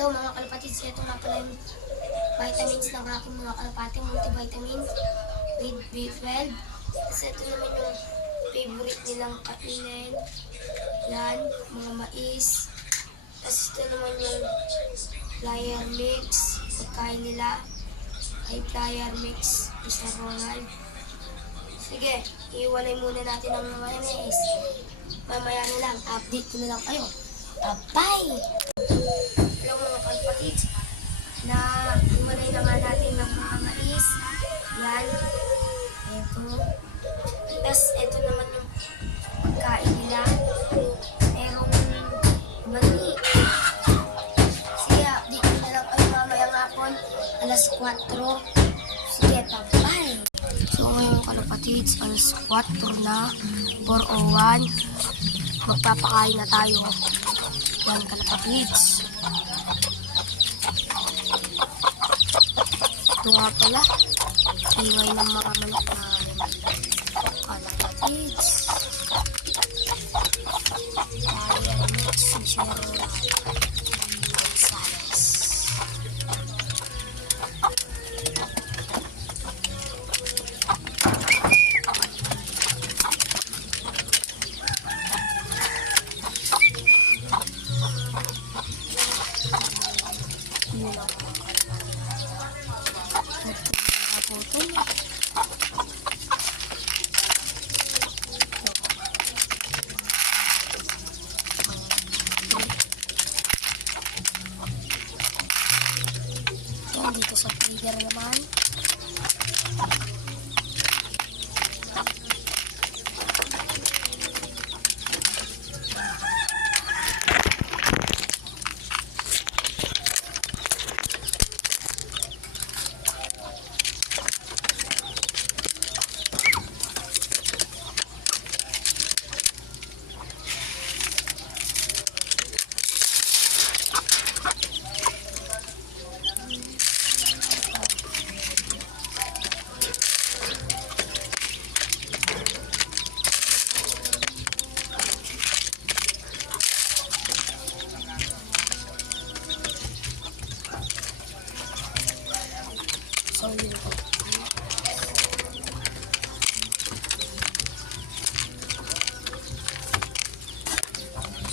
Hello mga kalapatids, ito nga pala yung vitamins ng aking mga kalapati, multivitamin with B12. Kasi ito naman yung favorite nilang kainin. Yan, mga mais. Tapos ito naman yung flyer mix, pagkain nila. Ay flyer mix, Mr. Ronald. Sige, iiwalay muna natin ang mga mais. Mamaya na lang, update ko na lang kayo. Bye! Hello mga kalapatids, na iwalay na nga natin ng mga mais. Yan, ito. Tapos ito naman yung pagkain nila. Merong mani. Sige, update ko na lang kayo mamayang hapon, alas 4. Sige, bye! So ngayon kalapatids, alas 4 na, 4:01. Magpapakain na tayo. Yan kalapatids. Ito nga pala, iway ng mga manok na kalapatids. Flyer mix, Mr. Gonzales. Yan, dito sa trigger naman.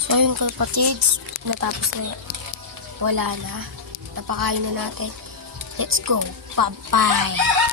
So yun kalapatids, natapos na yun. Wala na. Napakain na natin. Let's go. Bye-bye!